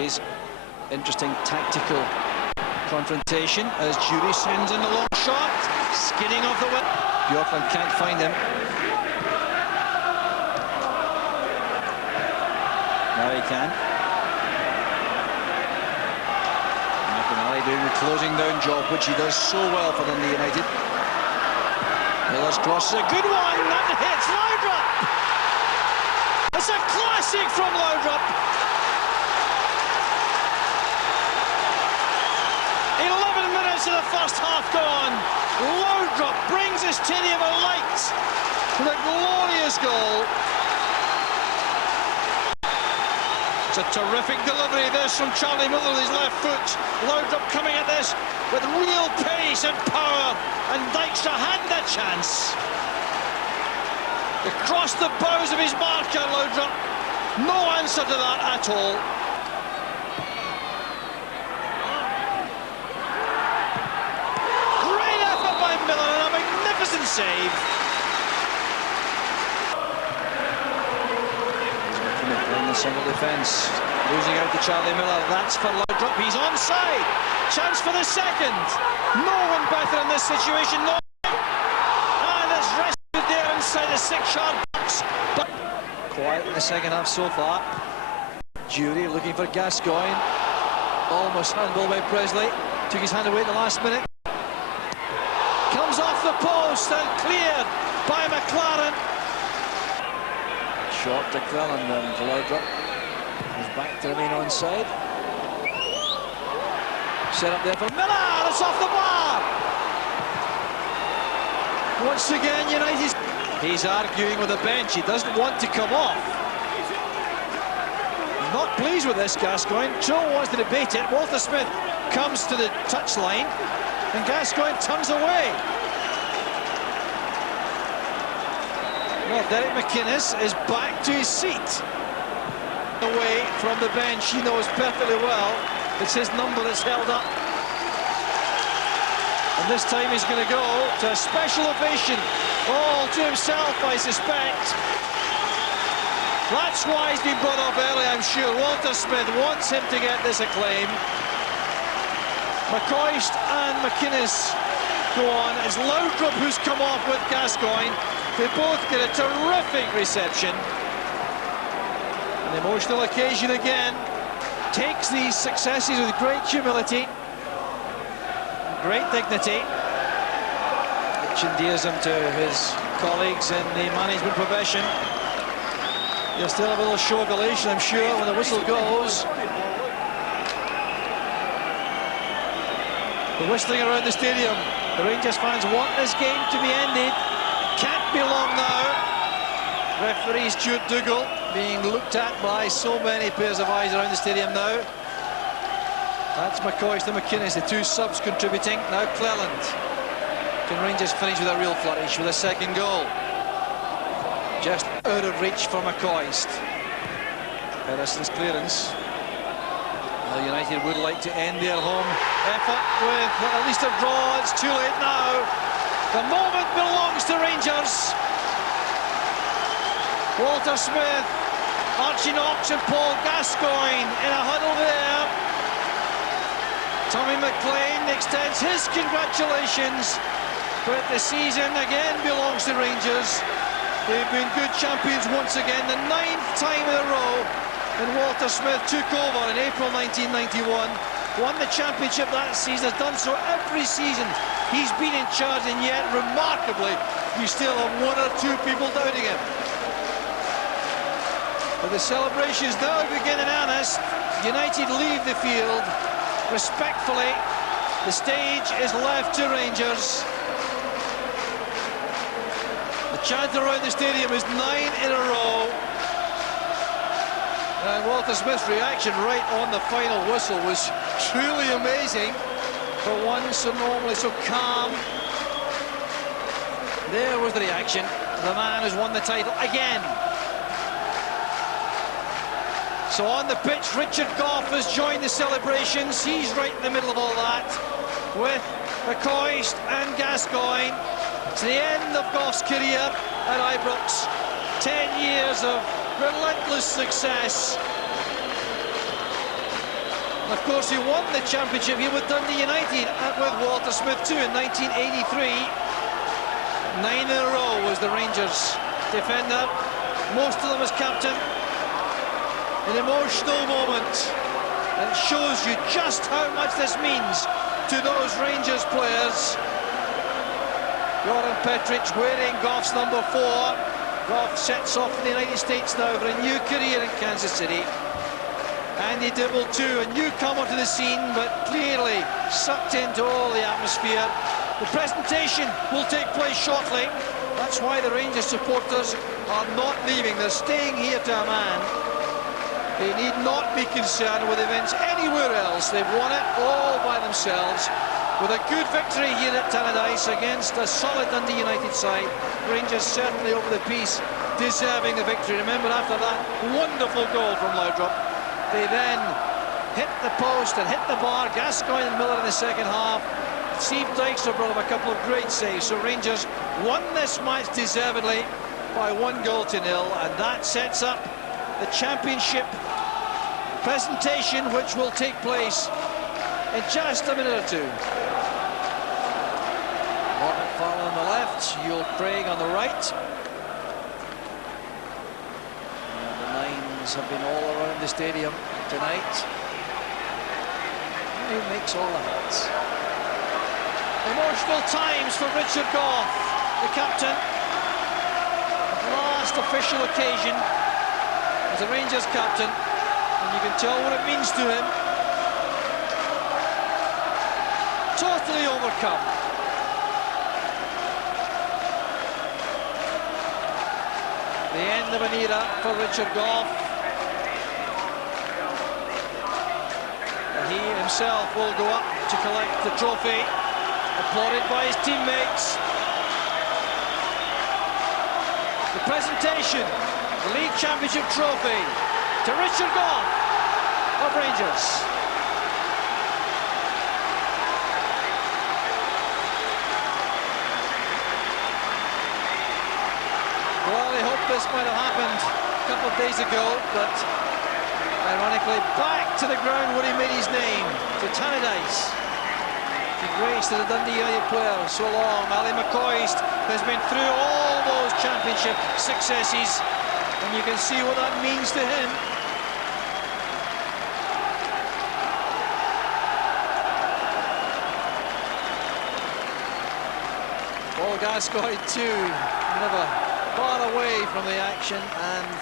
matches. Interesting tactical confrontation as Jury sends in the long shot, skidding off the wing. Bjorklund can't find him. Now he can. McInally doing the closing down job, which he does so well for Dundee United. Miller's cross is a good one, that hits Laudrup. It's a classic from Laudrup. 11 minutes of the first half gone. Laudrup brings the stadium alight with a glorious goal. It's a terrific delivery this from Charlie Miller with his left foot. Laudrup coming at this with real pace and power, and Dykstra had the chance. Across the bows of his marker, Laudrup. No answer to that at all. Great effort by Miller and a magnificent save. Playing the single defence, losing out to Charlie Miller. That's for Laudrup. He's onside. Chance for the second. No one better in this situation. No. And it's rescued there inside the 6-yard box. But quiet in the second half so far. Jury looking for Gascoigne. Almost handball by Presley. Took his hand away at the last minute. Comes off the post and cleared by McLaren. Short to Cleland and Laudrup. He's back to remain onside. Set up there for Miller. It's off the bar. Once again, United. He's arguing with the bench. He doesn't want to come off. Not pleased with this, Gascoigne. Joe wants to debate it. Walter Smith comes to the touchline, and Gascoigne turns away. Well, Derek McInnes is back to his seat. Away from the bench, he knows perfectly well it's his number that's held up. And this time he's going to go to a special ovation, all to himself, I suspect. That's why he's been brought up early, I'm sure. Walter Smith wants him to get this acclaim. McCoist and McInnes go on. It's Laudrup who's come off with Gascoigne. They both get a terrific reception. An emotional occasion again. Takes these successes with great humility, great dignity, which endears him to his colleagues in the management profession. He'll still have a little show of elation, I'm sure, when the whistle goes. The whistling around the stadium. The Rangers fans want this game to be ended. Can't be long now. Referee Stuart Dougal being looked at by so many pairs of eyes around the stadium now. That's McCoist and McInnes, the two subs contributing. Now Cleland. Can Rangers finish with a real flourish with a second goal? Just out of reach for McCoist. Harrison's clearance. Well, United would like to end their home effort with at least a draw. It's too late now. The moment belongs to Rangers. Walter Smith, Archie Knox and Paul Gascoigne in a huddle there. Tommy McLean extends his congratulations, but the season again belongs to Rangers. They've been good champions once again, the 9th time in a row. And Walter Smith took over in April 1991, won the championship that season, has done so every season he's been in charge, and yet, remarkably, you still have one or two people doubting him. But the celebrations now begin in earnest. United leave the field respectfully. The stage is left to Rangers. The chant around the stadium is 9 in a row. And Walter Smith's reaction right on the final whistle was truly amazing. For one so normally so calm. There was the reaction. The man has won the title again. So on the pitch, Richard Gough has joined the celebrations. He's right in the middle of all that with McCoist and Gascoigne. It's the end of Gough's career at Ibrox. 10 years of relentless success. Of course, he won the championship here with Dundee United and with Walter Smith too in 1983. 9 in a row was the Rangers defender, most of them as captain. An emotional moment, and it shows you just how much this means to those Rangers players. Goran Petric wearing Goff's number 4. Goff sets off for the United States now for a new career in Kansas City. Andy Dibble too, a newcomer to the scene, but clearly sucked into all the atmosphere. The presentation will take place shortly. That's why the Rangers supporters are not leaving. They're staying here to a man. They need not be concerned with events anywhere else. They've won it all by themselves. With a good victory here at Tannadice against a solid Dundee United side. Rangers certainly over the piece, deserving the victory. Remember, after that wonderful goal from Laudrup, they then hit the post and hit the bar. Gascoigne and Miller in the second half. Steve Dykstra brought up a couple of great saves. So Rangers won this match deservedly by 1-0, and that sets up the championship presentation, which will take place in just a minute or two. Morgan Fowler on the left, Yul Craig on the right. Have been all around the stadium tonight. Who makes all the hits? Emotional times for Richard Goff, the captain. Last official occasion as a Rangers captain, and you can tell what it means to him. Totally overcome. The end of an era for Richard Goff. He himself will go up to collect the trophy, applauded by his teammates. The presentation, the League Championship trophy to Richard Goff of Rangers. Well, I hope this might have happened a couple of days ago, but ironically, back to the ground where he made his name, to Tannadice. The grace to the Dundee United players so long. Ali McCoist has been through all those championship successes, and you can see what that means to him. Paul Gascoigne too, never far away from the action, and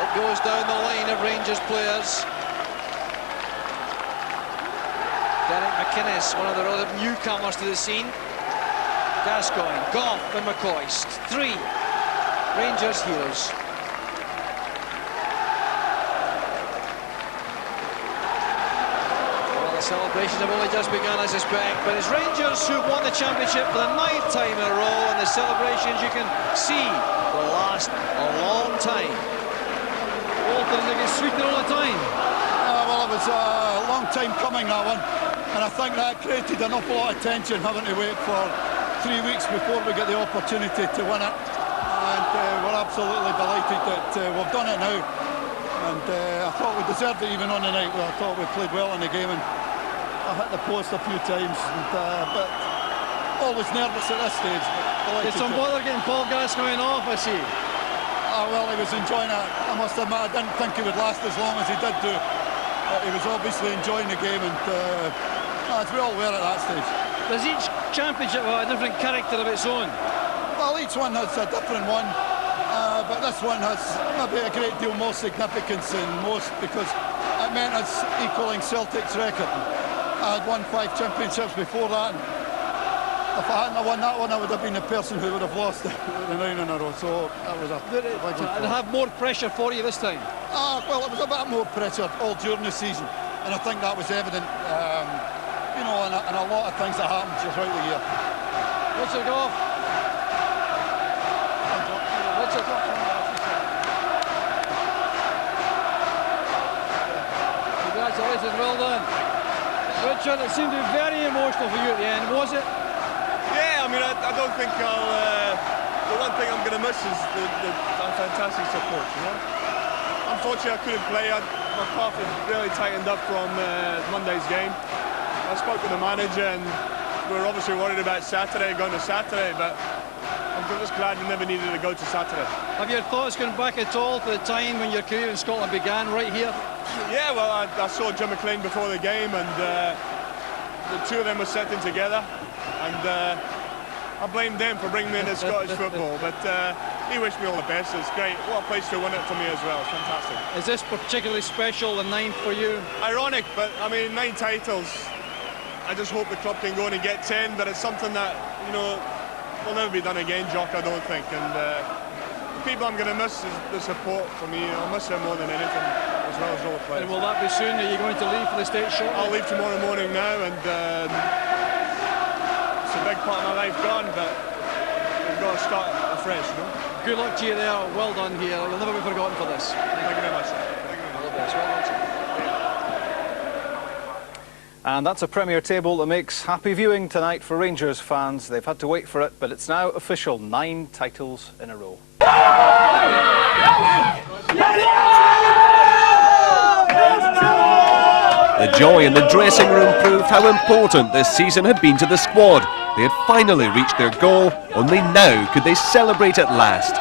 it goes down the line of Rangers players. Derek McInnes, one of the relative newcomers to the scene. Gascoigne, Goff and McCoist, 3 Rangers heroes. Well, the celebrations have only just begun, I suspect, but it's Rangers who won the championship for the 9th time in a row, and the celebrations, you can see, will last a long time. Walter, they get sweeter all the time. Well, it was a long time coming, that one, and I think that created an awful lot of tension, having to wait for 3 weeks before we get the opportunity to win it, and we're absolutely delighted that we've done it now, and I thought we deserved it even on the night. I thought we played well in the game, and I hit the post a few times, and, but always nervous at this stage. Did some bother getting Paul Gascoigne off, I see? Well, he was enjoying it. I must admit, I didn't think he would last as long as he did do. He was obviously enjoying the game, and as we all were at that stage. Does each championship have a different character of its own? Well, each one has a different one, but this one has maybe a great deal more significance than most, because it meant us equalling Celtic's record. I had won 5 championships before that, and if I hadn't won that one, I would have been the person who would have lost the 9 in a row. So that was a big one. It'll have more pressure for you this time? Well, it was a bit more pressure all during the season, and I think that was evident, you know, in a lot of things that happened throughout the year. Richard Goff. Richard Goff. Congratulations, well done. Richard, it seemed to be very emotional for you at the end, was it? Yeah, I mean, I don't think I'll... the one thing I'm going to miss is the fantastic support, you know? I'm unfortunately I couldn't play. My calf is really tightened up from Monday's game. I spoke with the manager and we were obviously worried about going to Saturday, but I'm just glad we never needed to go to Saturday. Have your thoughts gone back at all to the time when your career in Scotland began, right here? Yeah, well, I saw Jim McLean before the game, and the two of them were sitting together, and I blame them for bringing me into Scottish football, but he wished me all the best. It's great. What a place to win it for me as well. It's fantastic. Is this particularly special, the 9th for you? Ironic, but I mean, 9 titles. I just hope the club can go on and get 10, but it's something that, you know, will never be done again, Jock, I don't think. And the people I'm going to miss is the support for me. I'll miss them more than anything, as well as all the players. And will that be soon? Are you going to leave for the States shortly? I'll leave tomorrow morning now, and it's a big part of my life gone, but we've got to start afresh, you know? Good luck to you there. Well done here. You'll never be forgotten for this. Thank you very much, sir. Thank you very much. Well done, sir. And that's a Premier table that makes happy viewing tonight for Rangers fans. They've had to wait for it, but it's now official. 9 titles in a row. The joy in the dressing room proved how important this season had been to the squad. They had finally reached their goal, only now could they celebrate at last.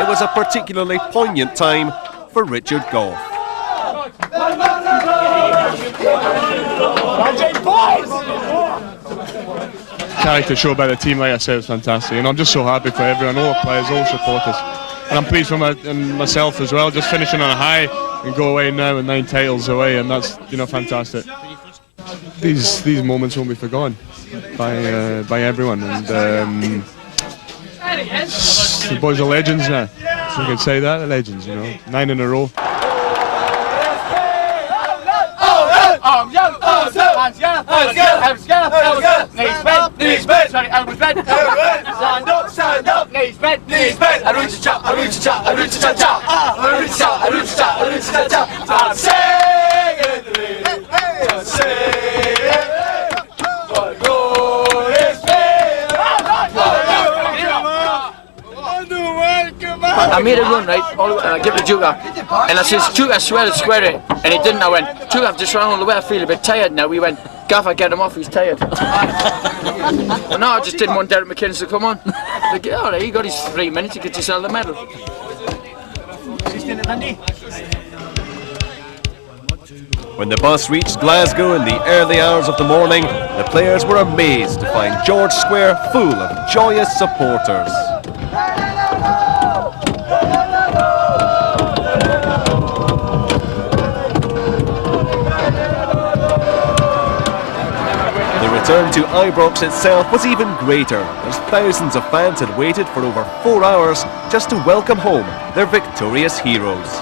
It was a particularly poignant time for Richard Gough. Character show by the team, like I said, was fantastic, and I'm just so happy for everyone, all the players, all the supporters, and I'm pleased for myself as well, just finishing on a high and go away now with 9 titles away, and that's, you know, fantastic. These moments won't be forgotten by everyone, and the boys are legends now. So you can say that, they're legends, you know, 9 in a row. Knees bent, stand up, knees bent, aroocha cha, aroocha cha, aroocha cha cha, aroocha cha, aroocha cha, aroocha cha cha, and sing it, what God is I made a run, right, and I give it to Juga, and I says, Duke, I swear to square it, and he didn't. I went, Duke, I've just run all the way, I feel a bit tired now. We went, Gaff, I get him off, he's tired. Well, no, I just didn't want Derek McInnes to come on. Like, all right, he got his 3 minutes to get yourself the medal. When the bus reached Glasgow in the early hours of the morning, the players were amazed to find George Square full of joyous supporters. The return to Ibrox itself was even greater, as thousands of fans had waited for over 4 hours just to welcome home their victorious heroes.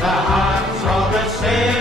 The hearts of the same.